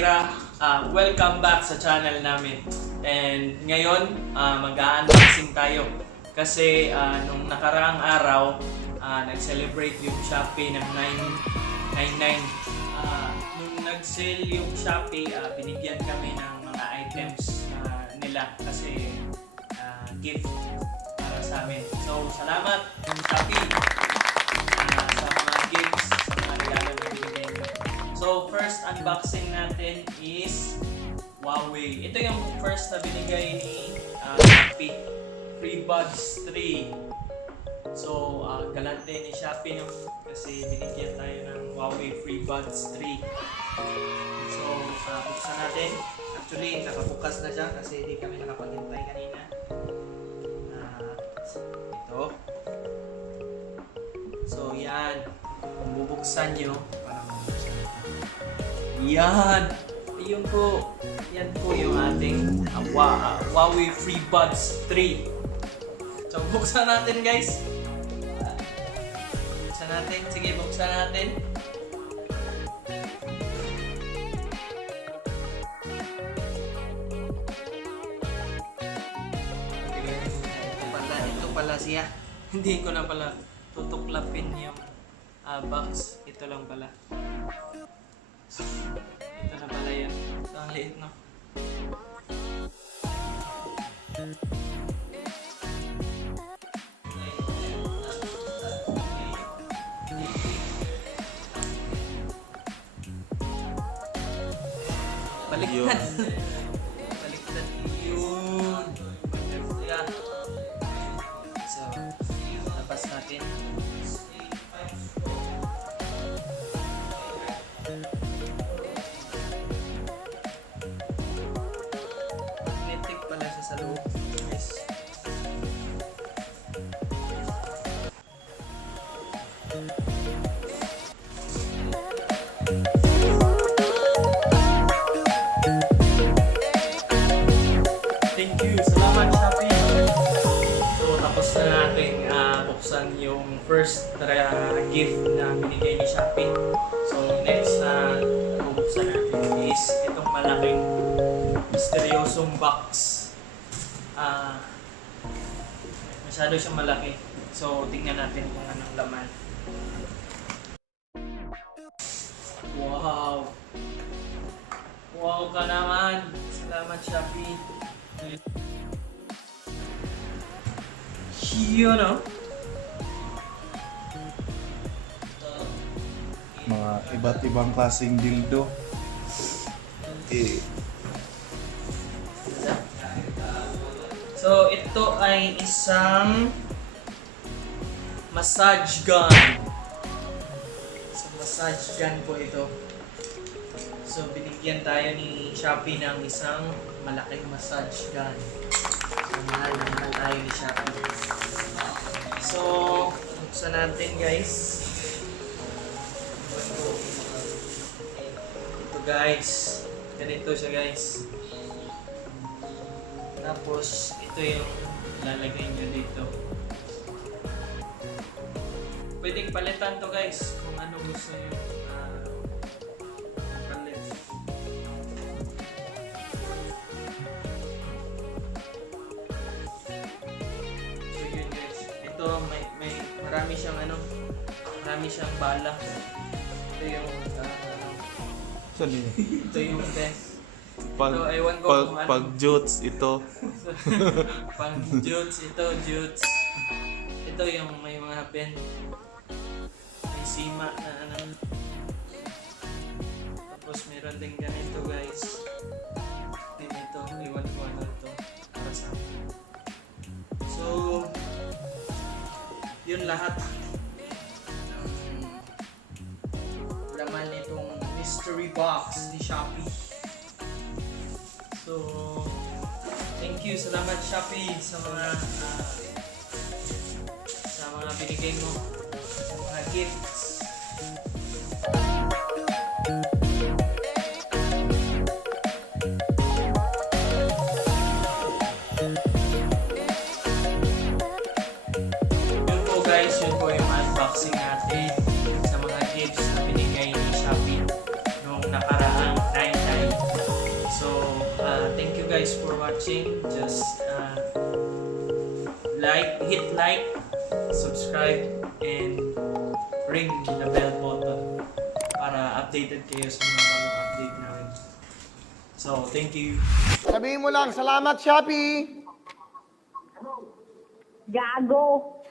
bihira, welcome back sa channel namin. And ngayon, mag-unboxing tayo. Kasi nung nakaraang araw, nag-celebrate yung Shopee ng 999. Nung nag-sale yung Shopee, binigyan kami ng mga items nila kasi gift para sa amin. So, salamat Shopee sa mga gifts, sa mga regalo na binigay nyo. So, first unboxing natin is Huawei. Ito yung first na binigay ni Shopee. Free Buds 3. So, galante ni Shopee no? Kasi binigyan tayo ng Huawei Free Buds 3. So, buksan natin. Actually, nakabukas na siya kasi hindi kami nakapaghintay kanina. Ito. So, yan. Kung bubuksan nyo, parang bubuksan ito. Yan! Ayun po. Yan po yung ating Huawei Free Buds 3. So, buksan natin guys. Buksan natin. Sige, buksan natin. Ito pala siya. Hindi ko na pala tutuklapin yung box. Ito lang pala. Ito na pala yan. Ito ang liit, no? Baliktad. Baliktad yun. Yan. So, labas natin. Magnetic pala siya sa loob. Guys. Thank you. Salamat Shopee. So, tapos na natin buksan yung first gift na binigay ni Shopee. So, next na bubuksan natin is itong malaking misteryosong box. Masyado siyang malaki. So, tingnan natin kung anong laman. Wow! Wow ka naman! Salamat Shopee! Yun o! Mga iba't ibang klaseng dildo. So, ito ay isang massage gun. Isang massage gun po ito. So, binigyan tayo ni Shopee ng isang malaking massage gun. So, mahal tayo ni Shopee. So, buksan natin guys. Ito guys. Ganito siya guys. Tapos, ito yung lalagay nyo dito. Pwedeng palitan to guys kung ano gusto nyo palit. So yun guys. Ito may marami siyang marami siyang bala. Ito yung Saan yun? ito yung test. Pag, So, ewan ko kung ano. pag jutes ito. Pang jutes, ito jutes. Ito yung may mga pen. May sima na Tapos meron din ganito guys. Then ito, ewan ko ano ito. Para sa akin. So, yun lahat. Laman nitong mystery box ni Shopee. So, thank you. Salamat Shopee sa mga binigay mo. Sa mga gifts. Yun po guys, yun po yung unboxing natin sa mga gifts na binigay ni Shopee nung nakaraang 999. watching. Just hit like, subscribe, and ring the bell button para updated kayo sa mga bagong update namin. So, thank you. Sabihin mo lang, salamat Shopee! Gago.